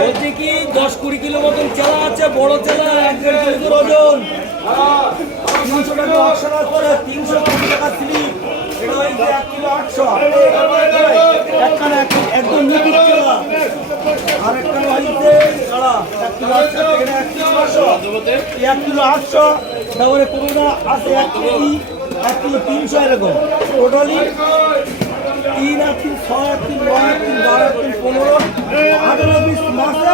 বলছি কি 10-20 কিলো মতন চালা আছে, বড় চালা 1.5 কেজি ওজন, 300 টাকা অক্সরা করে 320 টাকা স্লিপ। এটা হয়েছে 1 কিলো 800, একদম নিখুঁত চালা। আর একটা হয়েছে চালা 1 কিলো 800, এটা 1 কিলো 800, 1 কিলো 800। তারপরে কোনোটা আছে 1 কেজি, 1 কিলো 300, এরকম টোটালি 3 আর 3 6 আর 3 9 আর 3 12 আর 3 15 18 20 মাসে